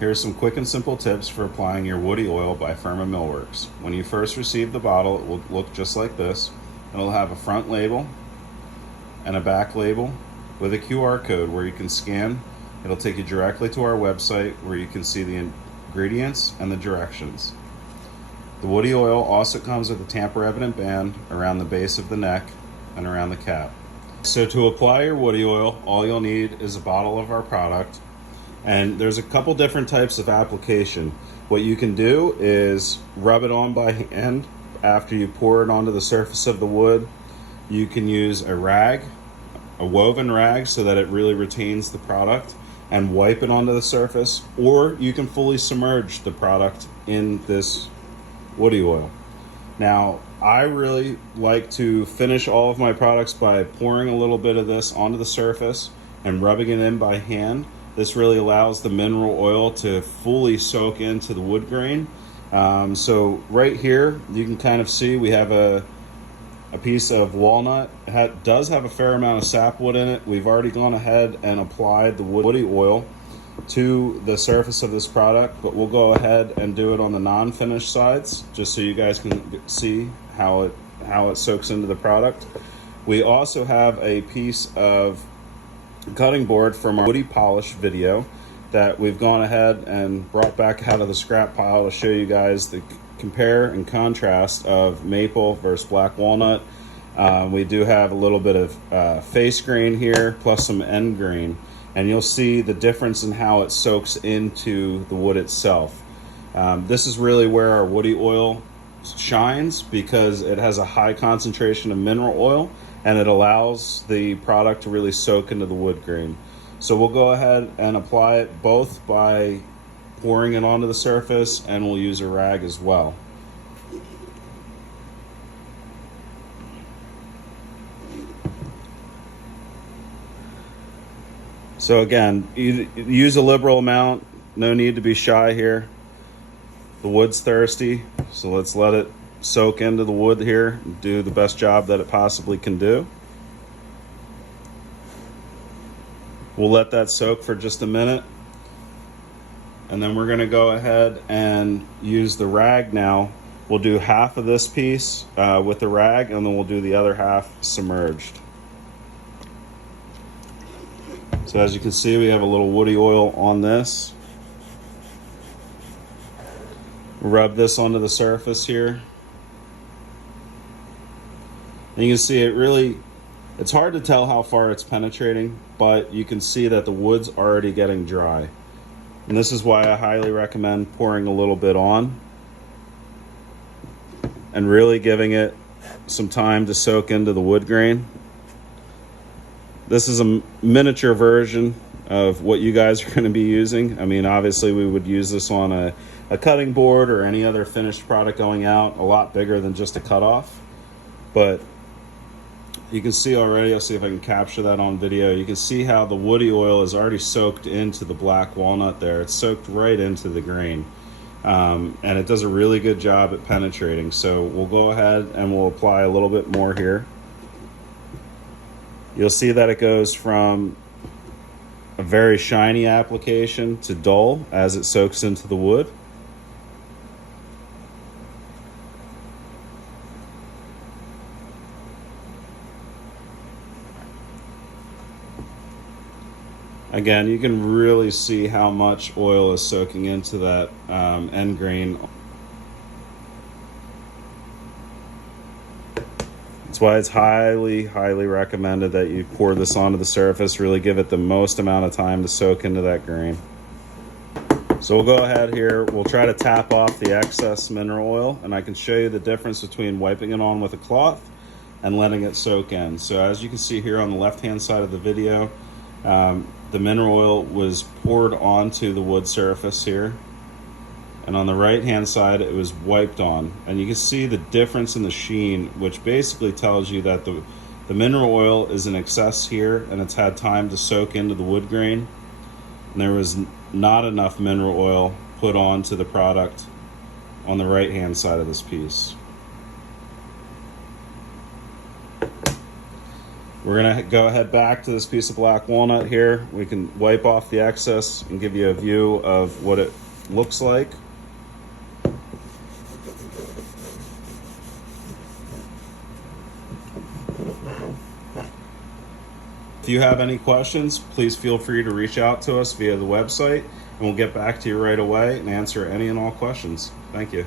Here are some quick and simple tips for applying your woody oil by Furman Millworks. When you first receive the bottle, it will look just like this. It'll have a front label and a back label with a QR code where you can scan. It'll take you directly to our website where you can see the ingredients and the directions. The woody oil also comes with a tamper-evident band around the base of the neck and around the cap. So to apply your woody oil, all you'll need is a bottle of our product. And there's a couple different types of application. What you can do is rub it on by hand after you pour it onto the surface of the wood. You can use a rag, a woven rag, so that it really retains the product, and wipe it onto the surface, or you can fully submerge the product in this woody oil. Now, I really like to finish all of my products by pouring a little bit of this onto the surface and rubbing it in by hand. This really allows the mineral oil to fully soak into the wood grain. So right here, you can kind of see we have a piece of walnut. It does have a fair amount of sapwood in it. We've already gone ahead and applied the woody oil to the surface of this product, but we'll go ahead and do it on the non-finished sides just so you guys can see how it soaks into the product. We also have a piece of cutting board from our woody polish video that we've gone ahead and brought back out of the scrap pile to show you guys the compare and contrast of maple versus black walnut. We do have a little bit of face grain here plus some end grain, and you'll see the difference in how it soaks into the wood itself. This is really where our woody oil shines because it has a high concentration of mineral oil and it allows the product to really soak into the wood grain. So we'll go ahead and apply it both by pouring it onto the surface, and we'll use a rag as well. So again, you use a liberal amount, no need to be shy here. The wood's thirsty, so let's let it soak into the wood here and do the best job that it possibly can do. We'll let that soak for just a minute, and then we're going to go ahead and use the rag now. We'll do half of this piece with the rag, and then we'll do the other half submerged. So as you can see, we have a little woody oil on this. Rub this onto the surface here. And you can see it's hard to tell how far it's penetrating, but you can see that the wood's already getting dry. And this is why I highly recommend pouring a little bit on and really giving it some time to soak into the wood grain. This is a miniature version of what you guys are going to be using. I mean, obviously we would use this on a cutting board or any other finished product going out, a lot bigger than just a cutoff. But you can see already, I'll see if I can capture that on video. You can see how the woody oil is already soaked into the black walnut there. It's soaked right into the grain. And it does a really good job at penetrating. So we'll go ahead and we'll apply a little bit more here. You'll see that it goes from a very shiny application to dull as it soaks into the wood. Again, you can really see how much oil is soaking into that end grain. That's why it's highly, highly recommended that you pour this onto the surface, really give it the most amount of time to soak into that grain. So we'll go ahead here, we'll try to tap off the excess mineral oil, and I can show you the difference between wiping it on with a cloth and letting it soak in. So as you can see here on the left-hand side of the video, the mineral oil was poured onto the wood surface here, and on the right hand side it was wiped on, and you can see the difference in the sheen, which basically tells you that the mineral oil is in excess here and it's had time to soak into the wood grain, and there was not enough mineral oil put onto the product on the right hand side of this piece. We're gonna go ahead back to this piece of black walnut here. We can wipe off the excess and give you a view of what it looks like. If you have any questions, please feel free to reach out to us via the website, and we'll get back to you right away and answer any and all questions. Thank you.